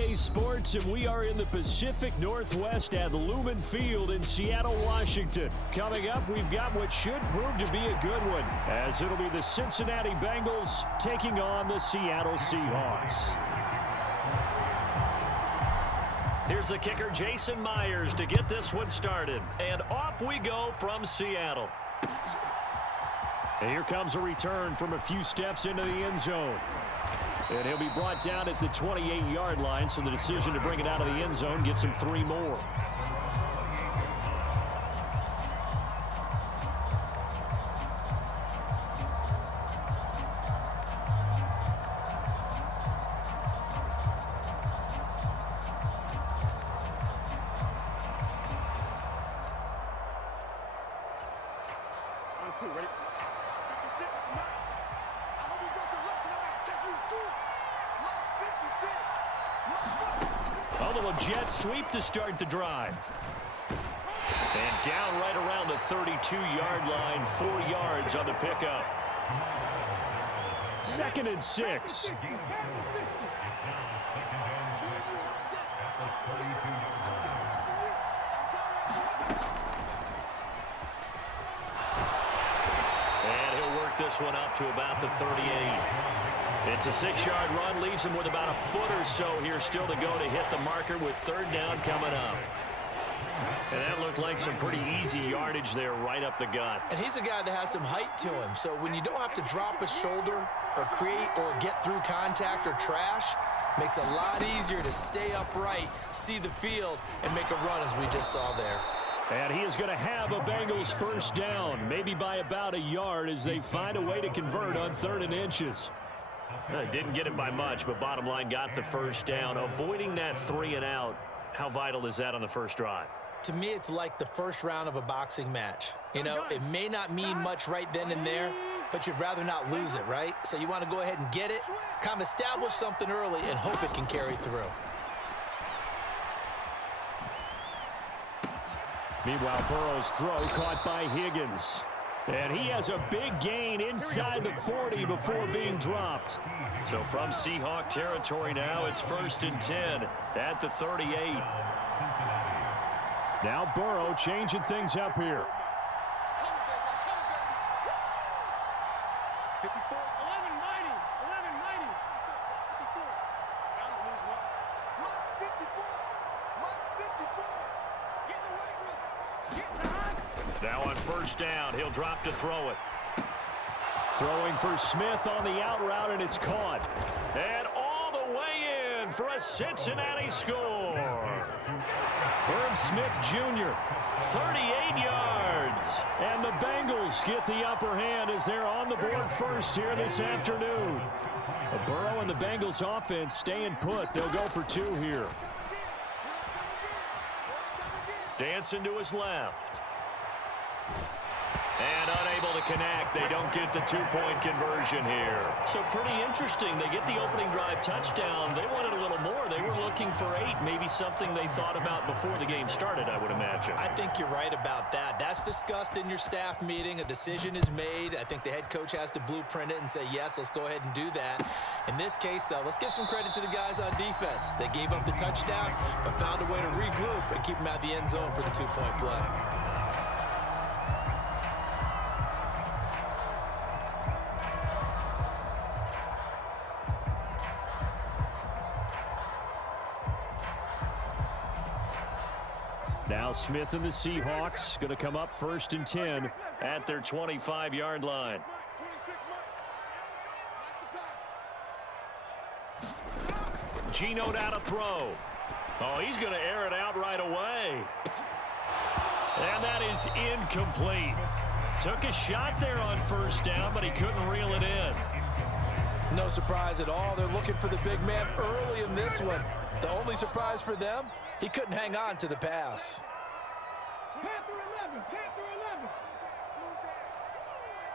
EA Sports, and we are in the Pacific Northwest at Lumen Field in Seattle, Washington. Coming up, we've got what should prove to be a good one, as it'll be the Cincinnati Bengals taking on the Seattle Seahawks. Here's the kicker, Jason Myers, to get this one started. And off we go from Seattle. And here comes a return from a few steps into the end zone. And he'll be brought down at the 28-yard line, so the decision to bring it out of the end zone gets him 3 more. Jet sweep to start the drive. And down right around the 32-yard line, 4 yards on the pickup. 2nd and 6. And he'll work this one up to about the 38. It's a 6-yard run, leaves him with about a foot or so here still to go to hit the marker with 3rd down coming up. And that looked like some pretty easy yardage there right up the gut. And he's a guy that has some height to him, so when you don't have to drop a shoulder or create or get through contact or trash, makes it a lot easier to stay upright, see the field, and make a run as we just saw there. And he is going to have a Bengals 1st down, maybe by about a yard as they find a way to convert on 3rd and inches. Didn't get it by much, but bottom line got the 1st down. Avoiding that 3 and out, how vital is that on the first drive? To me, it's like the first round of a boxing match. You know, it may not mean much right then and there, but you'd rather not lose it, right? So you want to go ahead and get it, kind of establish something early, and hope it can carry through. Meanwhile, Burrow's throw caught by Higgins. And he has a big gain inside the 40 before being dropped. So from Seahawk territory now, it's 1st and 10 at the 38. Now Burrow changing things up here. Now on 1st down, he'll drop to throw it. Throwing for Smith on the out route, and it's caught. And all the way in for a Cincinnati score. Herb Smith Jr., 38 yards. And the Bengals get the upper hand as they're on the board first here this afternoon. Burrow and the Bengals offense staying put. They'll go for 2 here. Dancing to his left. And unable to connect. They don't get the 2-point conversion here. So pretty interesting. They get the opening drive touchdown. They wanted a little more. They were looking for 8. Maybe something they thought about before the game started, I would imagine. I think you're right about that. That's discussed in your staff meeting. A decision is made. I think the head coach has to blueprint it and say, yes, let's go ahead and do that. In this case, though, let's give some credit to the guys on defense. They gave up the touchdown, but found a way to regroup and keep them out of the end zone for the 2-point play. Now Smith and the Seahawks going to come up 1st and 10 at their 25-yard line. Geno out to throw. Oh, he's going to air it out right away. And that is incomplete. Took a shot there on 1st down, but he couldn't reel it in. No surprise at all. They're looking for the big man early in this one. The only surprise for them, he couldn't hang on to the pass. Panther 11, Panther 11.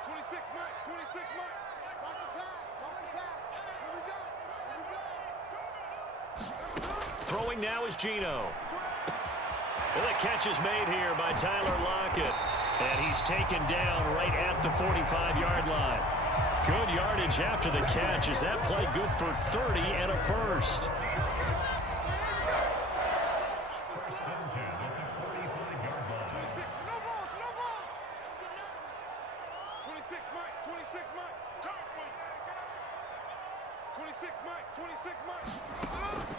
26 Mike, 26 Mike. Watch the pass, Here we go. Throwing now is Geno. Well, the catch is made here by Tyler Lockett. And he's taken down right at the 45-yard line. Good yardage after the catch as that play good for 30 and a first.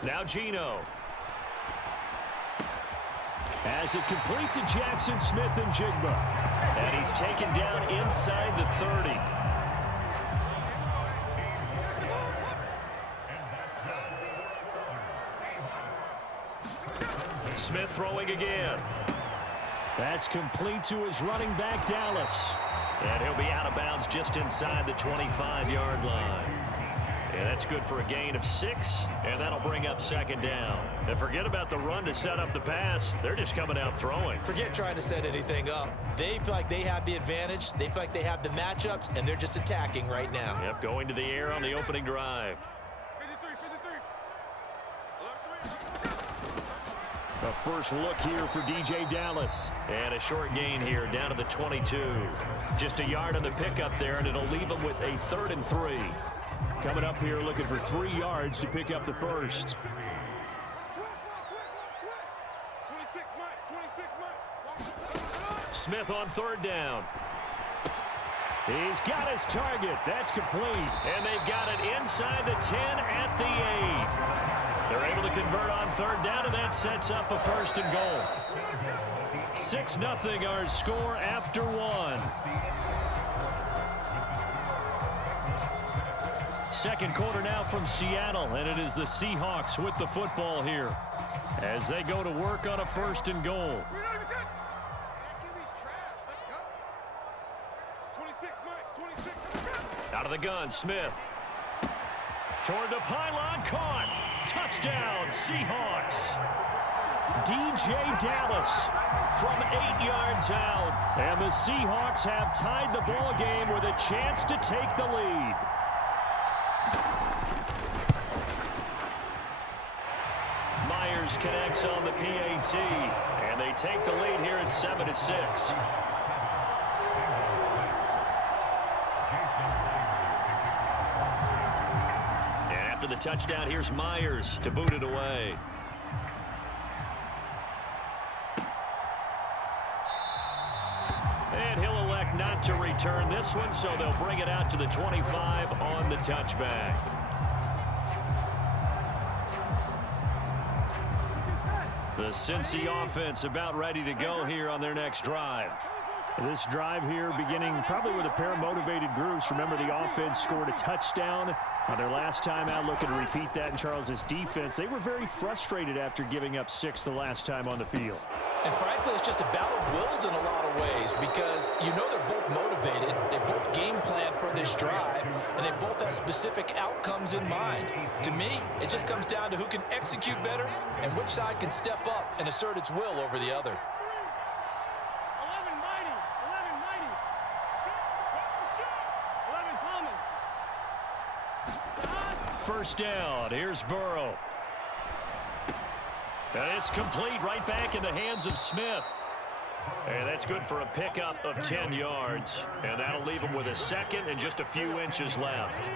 Now Geno. Has it complete to Jackson Smith-Njigba. And he's taken down inside the 30. Smith throwing again. That's complete to his running back, Dallas. And he'll be out of bounds just inside the 25-yard line. And that's good for a gain of 6, and that'll bring up second down. And forget about the run to set up the pass. They're just coming out throwing. Forget trying to set anything up. They feel like they have the advantage. They feel like they have the matchups, and they're just attacking right now. Yep, going to the air on the opening drive. 53. A first look here for DJ Dallas. And a short gain here down to the 22. Just a yard on the pickup there, and it'll leave them with a 3rd and 3. Coming up here looking for 3 yards to pick up the first. 26, Mike. Smith on 3rd down. He's got his target. That's complete. And they've got it inside the 10 at the 8. They're able to convert on 3rd down, and that sets up a 1st and goal. 6-0 our score after 1. Second quarter now from Seattle, and it is the Seahawks with the football here as they go to work on a 1st and goal. Out of the gun, Smith. Toward the pylon, caught. Touchdown, Seahawks. DJ Dallas from 8 yards out. And the Seahawks have tied the ball game with a chance to take the lead. Myers connects on the PAT, and they take the lead here at 7-6. And after the touchdown, here's Myers to boot it away. And he'll elect not to return this one, so they'll bring it out to the 25 on the touchback. The Cincy offense about ready to go here on their next drive. This drive here beginning probably with a pair of motivated groups. Remember, the offense scored a touchdown on their last time out. Looking to repeat that in Charles's defense. They were very frustrated after giving up 6 the last time on the field. And frankly, it's just a battle of wills in a lot of ways because you know they're both motivated. They both game plan for this drive, and they both have specific outcomes in mind. To me, it just comes down to who can execute better and which side can step up and assert its will over the other. 11 mighty. 11 mighty. Shoot. 11 Thomas. First down. Here's Burrow. And it's complete right back in the hands of Smith. And that's good for a pickup of 10 yards. And that'll leave him with a 2nd and just a few inches left.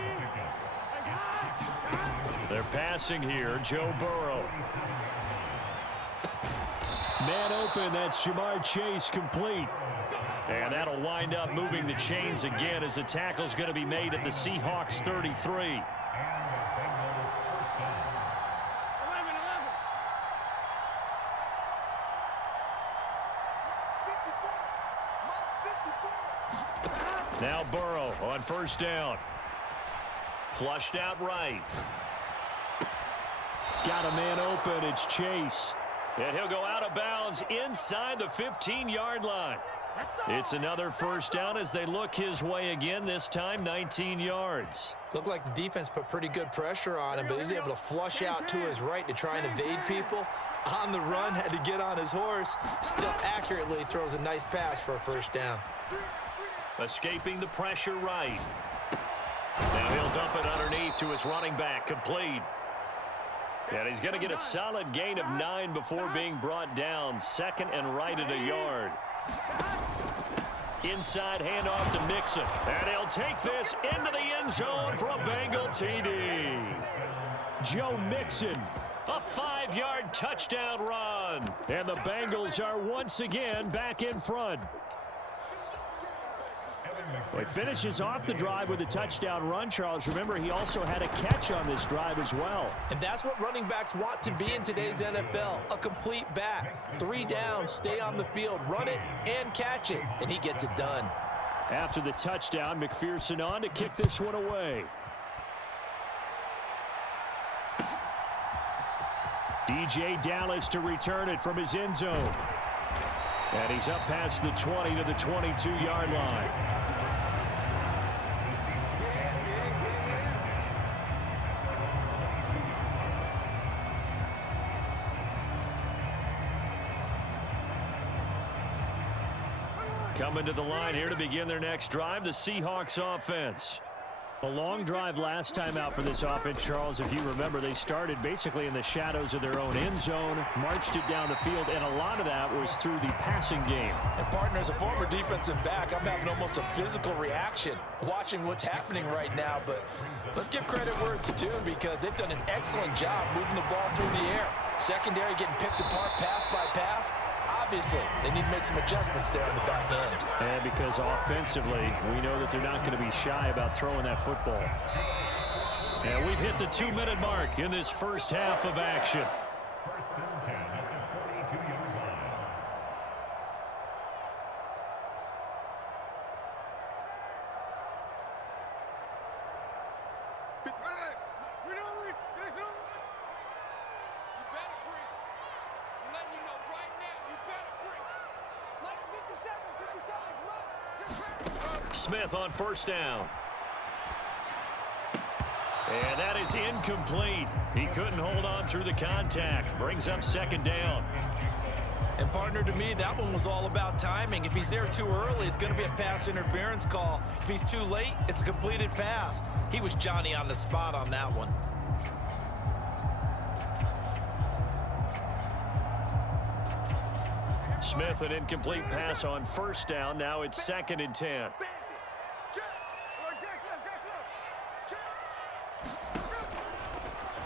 They're passing here. Joe Burrow. Man open. That's Jamar Chase complete. And that'll wind up moving the chains again as the tackle's going to be made at the Seahawks 33. Now Burrow on first down. Flushed out right. Got a man open. It's Chase. And he'll go out of bounds inside the 15-yard line. It's another first down as they look his way again, this time 19 yards. Looked like the defense put pretty good pressure on him, but he's able to flush out to his right to try and evade people. On the run, had to get on his horse. Still accurately throws a nice pass for a first down. Escaping the pressure right. Now he'll dump it underneath to his running back, complete. And he's going to get a solid gain of 9 before being brought down. 2nd and right at a yard. Inside handoff to Mixon. And he'll take this into the end zone for a Bengal TD. Joe Mixon, a 5-yard touchdown run. And the Bengals are once again back in front. Well, he finishes off the drive with a touchdown run, Charles. Remember, he also had a catch on this drive as well. And that's what running backs want to be in today's NFL, a complete back. 3 downs, stay on the field, run it, and catch it, and he gets it done. After the touchdown, McPherson on to kick this one away. DJ Dallas to return it from his end zone. And he's up past the 20 to the 22-yard line. Coming to the line here to begin their next drive, the Seahawks offense. A long drive last time out for this offense, Charles. If you remember, they started basically in the shadows of their own end zone, marched it down the field, and a lot of that was through the passing game. And partner, as a former defensive back, I'm having almost a physical reaction watching what's happening right now. But let's give credit where it's due, because they've done an excellent job moving the ball through the air. Secondary getting picked apart pass by pass. Obviously, they need to make some adjustments there on the back end. And because offensively, we know that they're not going to be shy about throwing that football. And we've hit the 2-minute mark in this first half of action. Smith on first down. And that is incomplete. He couldn't hold on through the contact. Brings up second down. And partner, to me, that one was all about timing. If he's there too early, it's going to be a pass interference call. If he's too late, it's a completed pass. He was Johnny on the spot on that one. Smith, an incomplete pass on first down. Now it's 2nd and 10.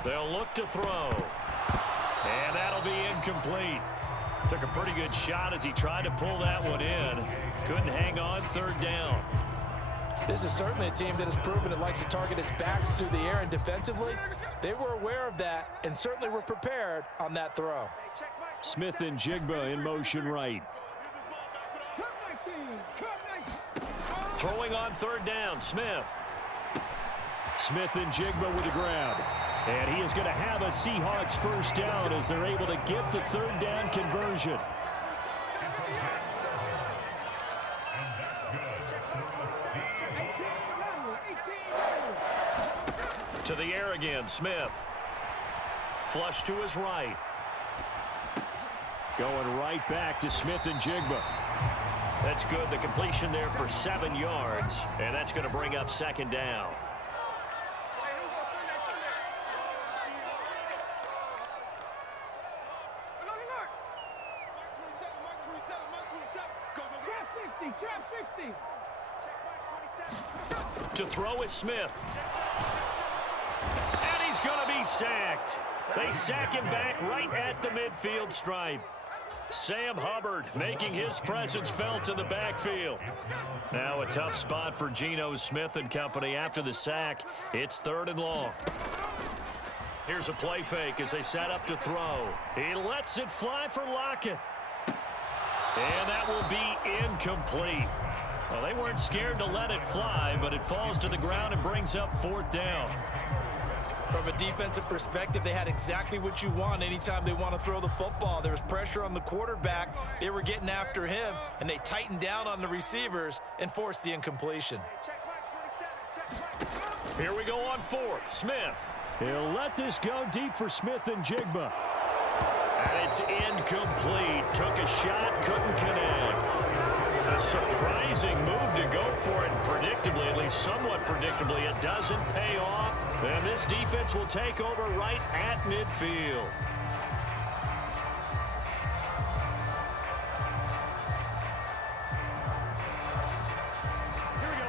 They'll look to throw. And that'll be incomplete. Took a pretty good shot as he tried to pull that one in. Couldn't hang on, 3rd down. This is certainly a team that has proven it likes to target its backs through the air, and defensively, they were aware of that and certainly were prepared on that throw. Smith and Jigba in motion right. Throwing on 3rd down, Smith. Smith and Jigba with a grab. And he is going to have a Seahawks first down as they're able to get the 3rd down conversion. To the air again, Smith. Flush to his right. Going right back to Smith and Jigba. That's good. The completion there for 7 yards. And that's going to bring up 2nd down. To throw is Smith. And he's going to be sacked. They sack him back right at the midfield stripe. Sam Hubbard making his presence felt in the backfield. Now a tough spot for Geno Smith and company after the sack. It's 3rd and long. Here's a play fake as they set up to throw. He lets it fly for Lockett. And that will be incomplete. Well, they weren't scared to let it fly, but it falls to the ground and brings up 4th down. From a defensive perspective, they had exactly what you want anytime they want to throw the football. There was pressure on the quarterback. They were getting after him, and they tightened down on the receivers and forced the incompletion. Here we go on 4th. Smith. He'll let this go deep for Smith and Jigba. And it's incomplete. Took a shot, couldn't connect. A surprising move to go for it. Predictably, at least somewhat predictably, it doesn't pay off. And this defense will take over right at midfield. Here we go.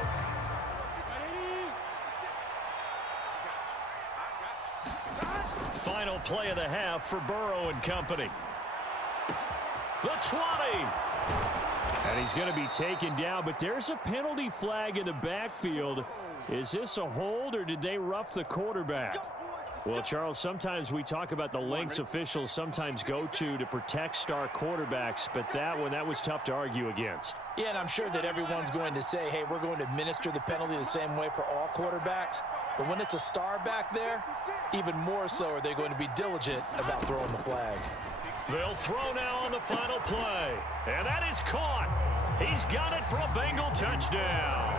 Final play of the half for Burrow and company. The 20. And he's going to be taken down, but there's a penalty flag in the backfield. Is this a hold, or did they rough the quarterback? Well, Charles, sometimes we talk about the lengths officials sometimes go to protect star quarterbacks, but that was tough to argue against. Yeah, and I'm sure that everyone's going to say, hey, we're going to administer the penalty the same way for all quarterbacks. But when it's a star back there, even more so are they going to be diligent about throwing the flag. They'll throw now on the final play. And that is caught. He's got it for a Bengal touchdown.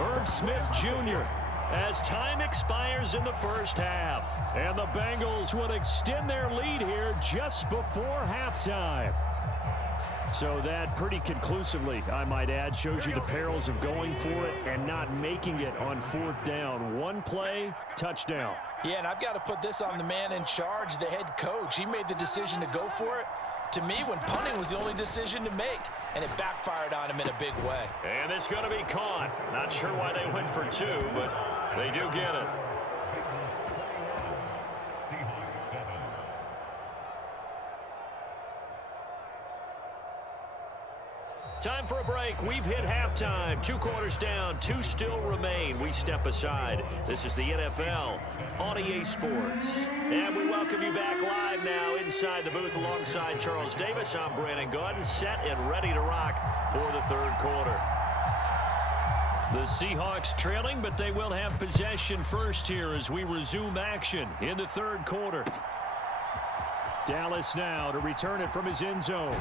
Irv Smith Jr. as time expires in the first half. And the Bengals would extend their lead here just before halftime. So that pretty conclusively, I might add, shows you the perils of going for it and not making it on fourth down. One play, touchdown. Yeah, and I've got to put this on the man in charge, the head coach. He made the decision to go for it. To me, when punting was the only decision to make, and it backfired on him in a big way. And it's going to be caught. Not sure why they went for two, but they do get it. Time for a break. We've hit halftime. 2 quarters down. 2 still remain. We step aside. This is the NFL on EA Sports. And we welcome you back live now inside the booth alongside Charles Davis. I'm Brandon Gaudin, set and ready to rock for the third quarter. The Seahawks trailing, but they will have possession first here as we resume action in the third quarter. Dallas now to return it from his end zone.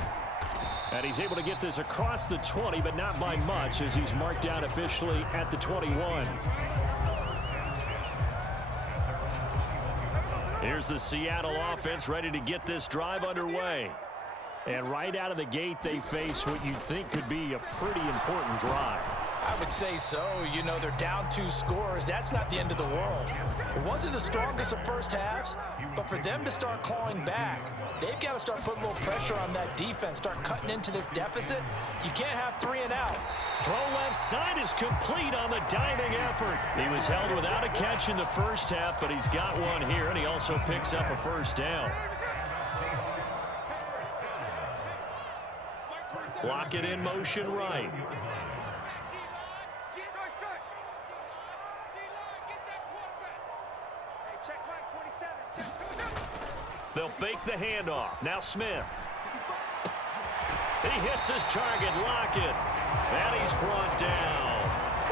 And he's able to get this across the 20, but not by much as he's marked down officially at the 21. Here's the Seattle offense ready to get this drive underway. And right out of the gate, they face what you'd think could be a pretty important drive. I would say so. You know, they're down 2 scores. That's not the end of the world. It wasn't the strongest of first halves, but for them to start clawing back, they've got to start putting a little pressure on that defense, start cutting into this deficit. You can't have 3 and out. Throw left side is complete on the diving effort. He was held without a catch in the first half, but he's got one here, and he also picks up a first down. Lock it in motion right. They'll fake the handoff. Now Smith. He hits his target, Lockett. And he's brought down.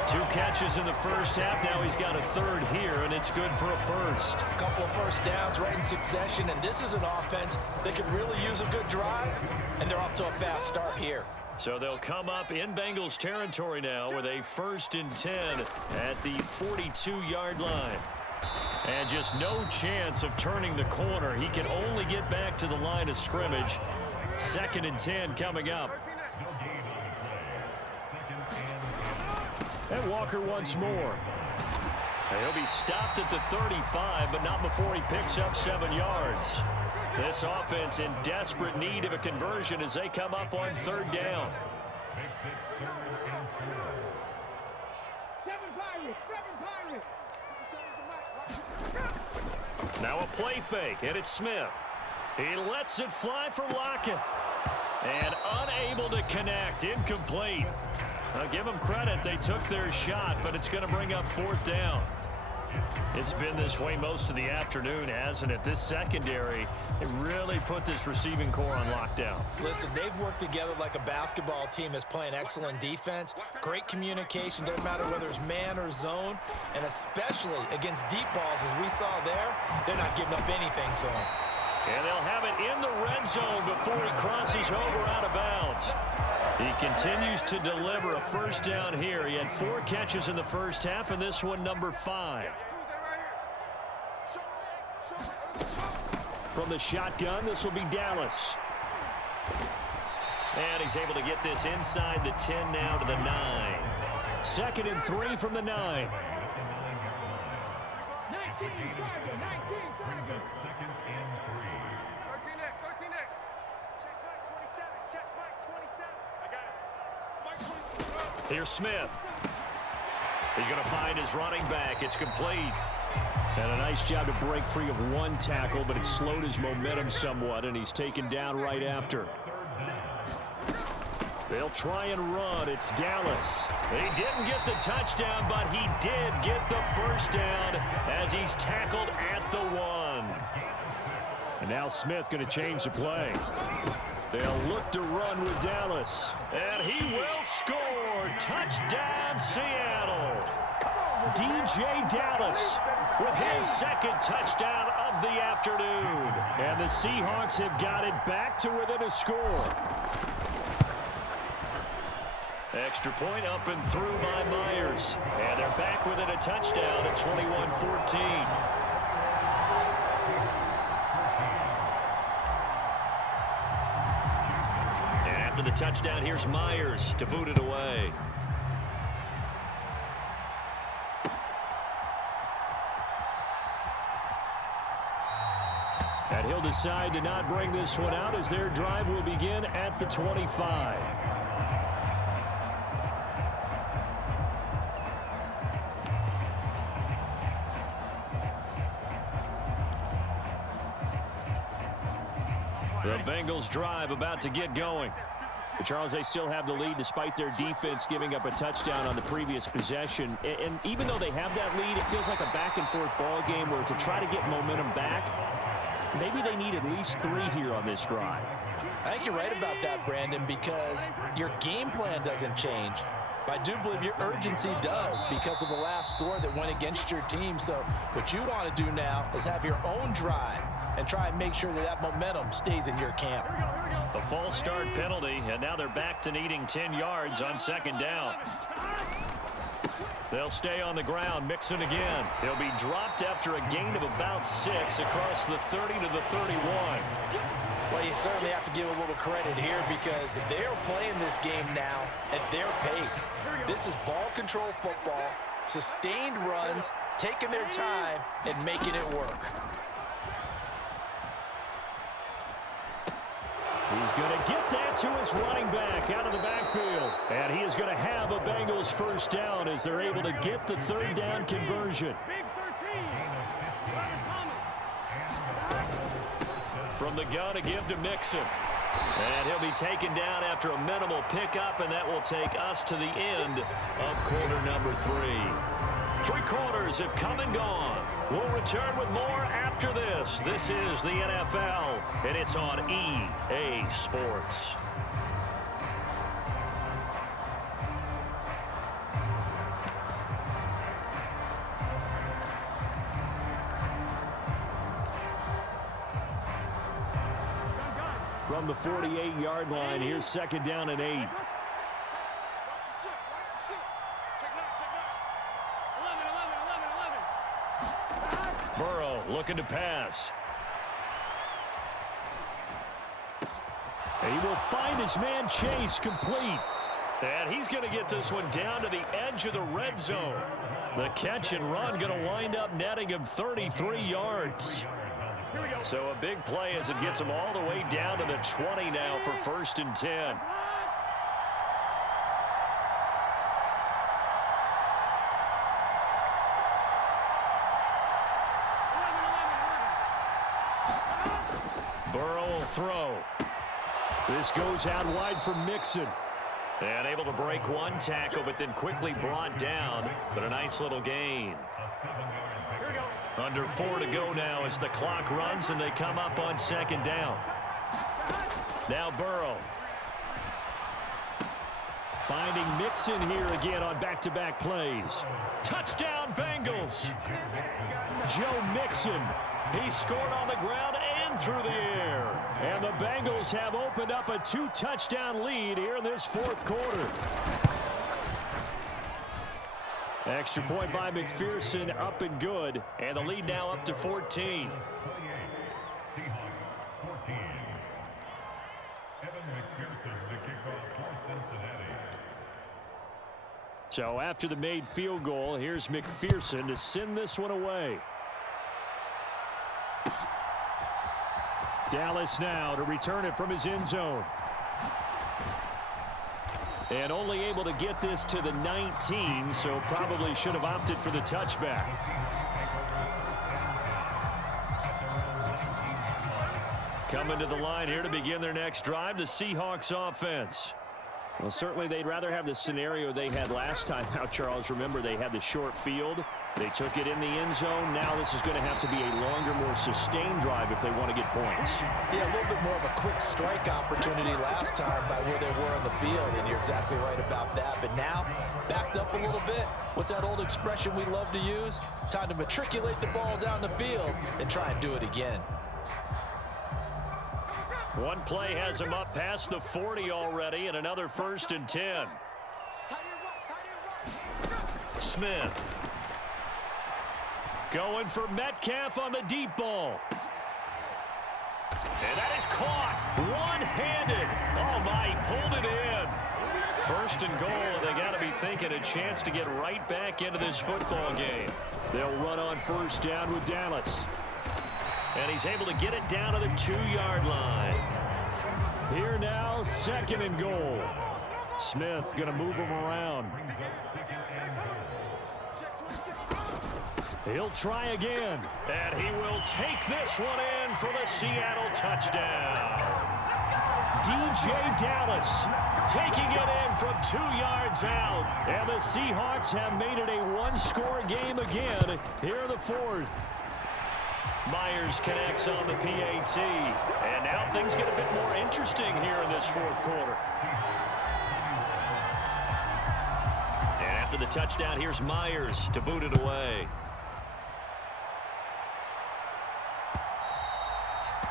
2 catches in the first half. Now he's got a third here, and it's good for a first. A couple of first downs right in succession, and this is an offense that could really use a good drive, and they're off to a fast start here. So they'll come up in Bengals territory now with a 1st and 10 at the 42-yard line. And just no chance of turning the corner. He can only get back to the line of scrimmage. 2nd and 10 coming up. And Walker once more. He'll be stopped at the 35, but not before he picks up 7 yards. This offense in desperate need of a conversion as they come up on 3rd down. Now a play fake, and it's Smith. He lets it fly for Lockett. And unable to connect, incomplete. I'll give them credit, they took their shot, but it's going to bring up 4th down. It's been this way most of the afternoon, hasn't it? This secondary, it really put this receiving core on lockdown. Listen, they've worked together like a basketball team that's playing excellent defense. Great communication, doesn't matter whether it's man or zone. And especially against deep balls, as we saw there, they're not giving up anything to him. And they'll have it in the red zone before he crosses over out of bounds. He continues to deliver a first down here. He had 4 catches in the first half, and this one number 5. From the shotgun, this will be Dallas. And he's able to get this inside the 10 now to the 9. 2nd and 3 from the 9. 19, 13 next. Check Mike 27. Check Mike 27. I got it. Mike 27. Here's Smith. He's going to find his running back. It's complete. And a nice job to break free of 1 tackle, but it slowed his momentum somewhat, and he's taken down right after. They'll try and run. It's Dallas. He didn't get the touchdown, but he did get the first down as he's tackled at the 1. And now Smith going to change the play. They'll look to run with Dallas. And he will score. Touchdown, Seattle. DJ Dallas with his second touchdown of the afternoon. And the Seahawks have got it back to within a score. Extra point up and through by Myers. And they're back within a touchdown at 21-14. After the touchdown, here's Myers to boot it away. And he'll decide to not bring this one out as their drive will begin at the 25. The Bengals drive about to get going. But Charles, they still have the lead despite their defense giving up a touchdown on the previous possession. And even though they have that lead, it feels like a back-and-forth ball game where to try to get momentum back, maybe they need at least 3 here on this drive. I think you're right about that, Brandon, because your game plan doesn't change. But I do believe your urgency does because of the last score that went against your team. So what you want to do now is have your own drive and try and make sure that that momentum stays in your camp. A false start penalty, and now they're back to needing 10 yards on second down. They'll stay on the ground. Mixon again. He'll be dropped after a gain of about 6 across the 30 to the 31. Well, you certainly have to give a little credit here because they're playing this game now at their pace. This is ball control football, sustained runs, taking their time, and making it work. He's going to get that to his running back out of the backfield. And he is going to have a Bengals first down as they're able to get the third down conversion. From the gun to give to Mixon. And he'll be taken down after a minimal pickup, and that will take us to the end of quarter number 3. 3 quarters have come and gone. We'll return with more after this. This is the NFL, and it's on EA Sports. From the 48-yard line, here's second down and 8. Burrow looking to pass. He will find his man Chase complete. And he's going to get this one down to the edge of the red zone. The catch and run going to wind up netting him 33 yards. So a big play as it gets him all the way down to the 20 now for 1st and 10. Burrow will throw. This goes out wide for Mixon. And able to break one tackle, but then quickly brought down. But a nice little gain. Under 4 to go now as the clock runs and they come up on second down. Now Burrow. Finding Mixon here again on back-to-back plays. Touchdown Bengals. Joe Mixon. He scored on the ground and through the air. And the Bengals have opened up a 2-touchdown lead here in this 4th quarter. Extra point by McPherson, up and good. And the lead now up to 14. So after the made field goal, here's McPherson to send this one away. Dallas now to return it from his end zone. And only able to get this to the 19, so probably should have opted for the touchback. Coming to the line here to begin their next drive, the Seahawks offense. Well, certainly they'd rather have the scenario they had last time out, Charles. Remember, they had the short field. They took it in the end zone. Now this is going to have to be a longer, more sustained drive if they want to get points. Yeah, a little bit more of a quick strike opportunity last time by where they were on the field, and you're exactly right about that. But now, backed up a little bit. What's that old expression we love to use? Time to matriculate the ball down the field and try and do it again. One play has him up past the 40 already, and another 1st and 10. Smith. Going for Metcalf on the deep ball. And that is caught. One-handed. Oh, my, he pulled it in. 1st and goal, and they got to be thinking a chance to get right back into this football game. They'll run on 1st down with Dallas. And he's able to get it down to the 2-yard line. Here now, 2nd and goal. Smith going to move him around. He'll try again. And he will take this one in for the Seattle touchdown. DJ Dallas taking it in from 2 yards out. And the Seahawks have made it a one-score game again here in the 4th. Myers connects on the PAT. And now things get a bit more interesting here in this 4th quarter. And after the touchdown, here's Myers to boot it away.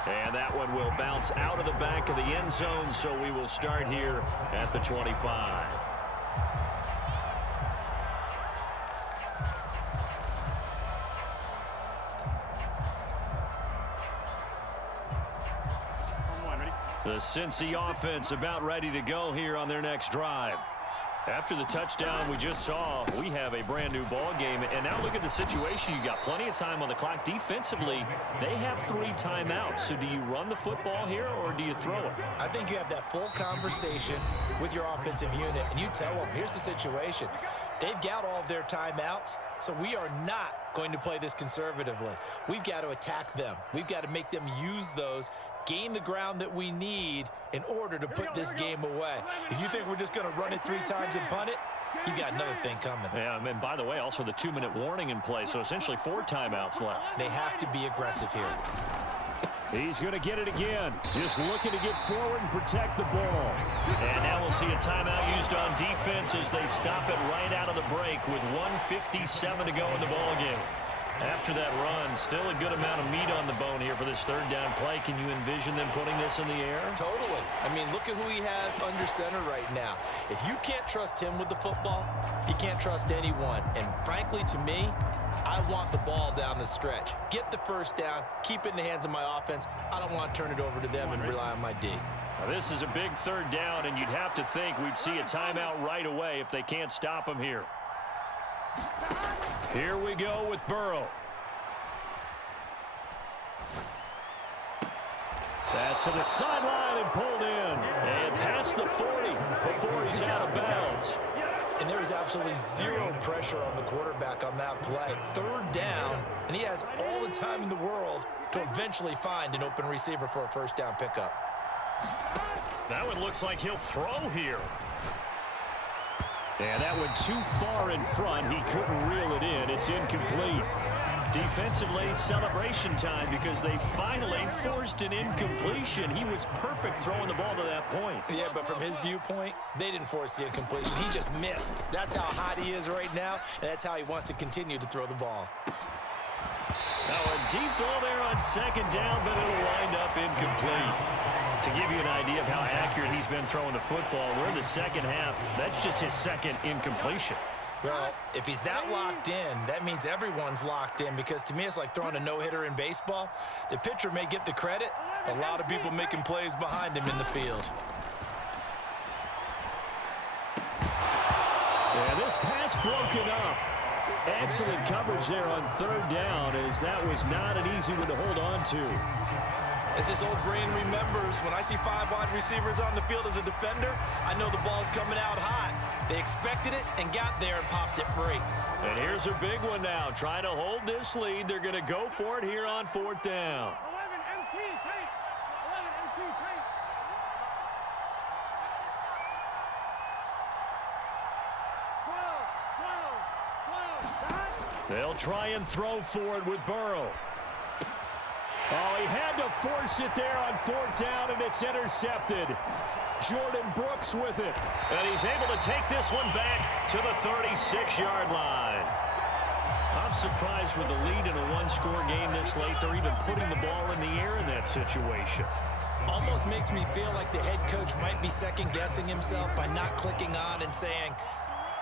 And that one will bounce out of the back of the end zone, so we will start here at the 25. The Cincy offense about ready to go here on their next drive. After the touchdown we just saw, we have a brand new ball game. And now look at the situation. You got plenty of time on the clock. Defensively, they have 3 timeouts. So do you run the football here or do you throw it? I think you have that full conversation with your offensive unit, and you tell them, here's the situation. They've got all of their timeouts, so we are not going to play this conservatively. We've got to attack them. We've got to make them use those, gain the ground that we need in order to put this game away. If you think we're just going to run it 3 times and punt it, you got another thing coming. Yeah, and by the way, also the 2-minute warning in play, so essentially 4 timeouts left. They have to be aggressive here. He's going to get it again. Just looking to get forward and protect the ball. And now we'll see a timeout used on defense as they stop it right out of the break with 1:57 to go in the ball game. After that run, still a good amount of meat on the bone here for this 3rd down play. Can you envision them putting this in the air? Totally. I mean, look at who he has under center right now. If you can't trust him with the football, you can't trust anyone. And frankly, to me, I want the ball down the stretch. Get the 1st down, keep it in the hands of my offense. I don't want to turn it over to them and rely on my D. Now, this is a big 3rd down, and you'd have to think we'd see a timeout right away if they can't stop him here. Here we go with Burrow. Pass to the sideline and pulled in. And past the 40 before he's out of bounds. And there was absolutely 0 pressure on the quarterback on that play. 3rd down, and he has all the time in the world to eventually find an open receiver for a 1st down pickup. That one looks like he'll throw here. And that one too far in front. He couldn't reel it in. It's incomplete. Defensively, celebration time because they finally forced an incompletion. He was perfect throwing the ball to that point. Yeah, but from his viewpoint, they didn't force the incompletion. He just missed. That's how hot he is right now, and that's how he wants to continue to throw the ball. Now a deep ball there on 2nd down, but it'll wind up incomplete. To give you an idea of how accurate he's been throwing the football, we're in the 2nd half. That's just his 2nd incompletion. Well, if he's that locked in, that means everyone's locked in, because to me it's like throwing a no-hitter in baseball. The pitcher may get the credit, but a lot of people making plays behind him in the field. Yeah, this pass broken up. Excellent coverage there on 3rd down, as that was not an easy one to hold on to. As this old brain remembers, when I see 5 wide receivers on the field as a defender, I know the ball's coming out hot. They expected it and got there and popped it free. And here's a big one now. Trying to hold this lead. They're going to go for it here on 4th down. 11 MT, tape. 11 MT, tape. They'll try and throw for it with Burrow. Oh, he had to force it there on 4th down, and it's intercepted. Jordan Brooks with it. And he's able to take this one back to the 36-yard line. I'm surprised with the lead in a one-score game this late, they're even putting the ball in the air in that situation. Almost makes me feel like the head coach might be second-guessing himself by not clicking on and saying,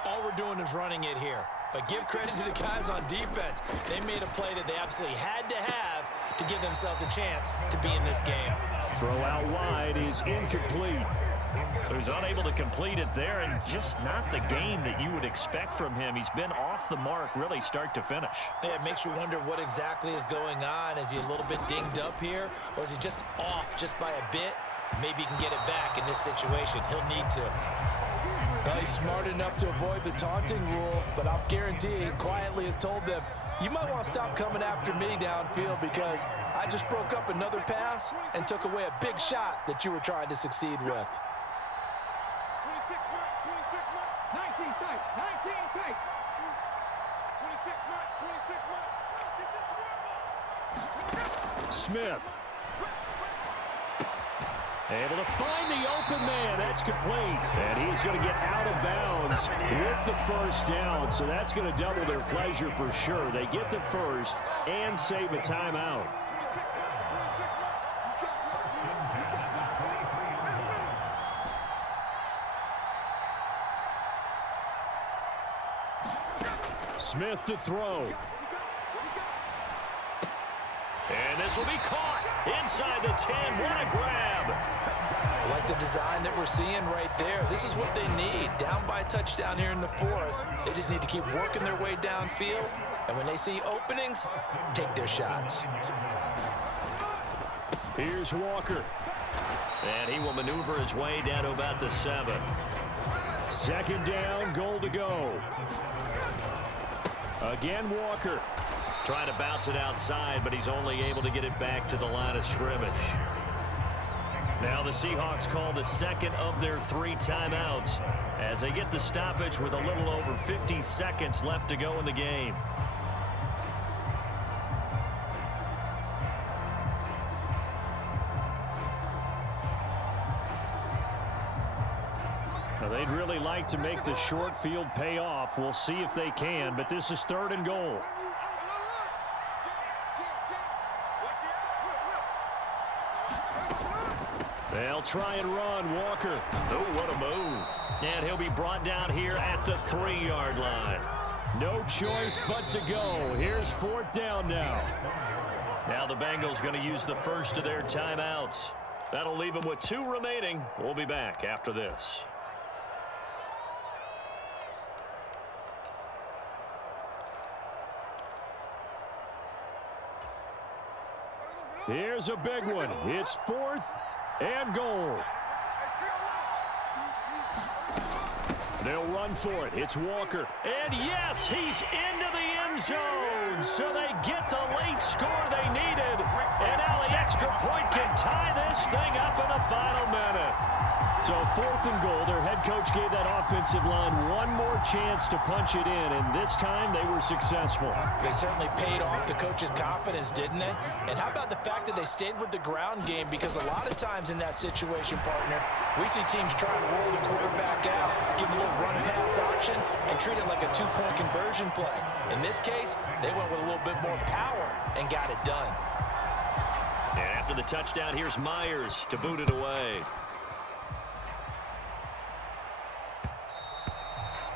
all we're doing is running it here. But give credit to the guys on defense. They made a play that they absolutely had to have to give themselves a chance to be in this game. Throw out wide is incomplete. So he's unable to complete it there, and just not the game that you would expect from him. He's been off the mark really start to finish. Yeah, it makes you wonder what exactly is going on. Is he a little bit dinged up here, or is he just off just by a bit? Maybe he can get it back in this situation. He'll need to. Well, he's smart enough to avoid the taunting rule, but I'll guarantee he quietly has told them, you might want to stop coming after me downfield because I just broke up another pass and took away a big shot that you were trying to succeed with. 26 mark, 26 mark. 19 tight, 19 tight. 26 mark, 26 mark. Get your Smith. Able to find the open man. That's complete. And he's going to get out of bounds with the 1st down. So that's going to double their pleasure for sure. They get the first and save a timeout. Smith to throw. And this will be caught inside the 10. What a grab. I like the design that we're seeing right there. This is what they need. Down by a touchdown here in the 4th. They just need to keep working their way downfield. And when they see openings, take their shots. Here's Walker. And he will maneuver his way down to about the 7. 2nd down, goal to go. Again, Walker. Trying to bounce it outside, but he's only able to get it back to the line of scrimmage. Now the Seahawks call the 2nd of their 3 timeouts as they get the stoppage with a little over 50 seconds left to go in the game. Now they'd really like to make the short field pay off. We'll see if they can, but this is 3rd and goal. They'll try and run. Walker. Oh, what a move. And he'll be brought down here at the 3-yard line. No choice but to go. Here's 4th down now. Now the Bengals going to use the first of their timeouts. That'll leave them with 2 remaining. We'll be back after this. Here's a big one. It's 4th and goal. They'll run for it. It's Walker. And yes, he's into the end zone. So they get the late score they needed. And now the extra point can tie this thing up in the final minute. So 4th and goal. Their head coach gave that offensive line one more chance to punch it in, and this time they were successful. They certainly paid off the coach's confidence, didn't it? And how about the fact that they stayed with the ground game? Because a lot of times in that situation, partner, we see teams try to roll the quarterback out, give a little run-pass option, and treat it like a 2-point conversion play. In this case, they went with a little bit more power and got it done. And after the touchdown, here's Myers to boot it away.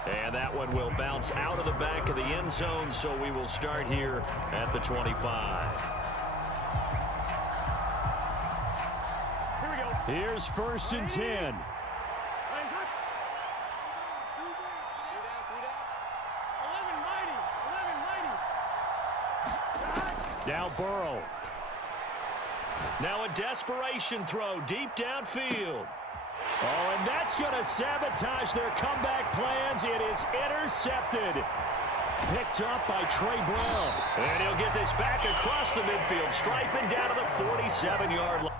And that one will bounce out of the back of the end zone, so we will start here at the 25. Here we go. Here's 1st and 10. Hands up. 11 mighty. Now Burrow. Now a desperation throw deep downfield. Oh, and that's going to sabotage their comeback plans. It is intercepted. Picked up by Trey Brown. And he'll get this back across the midfield stripe and down to the 47-yard line.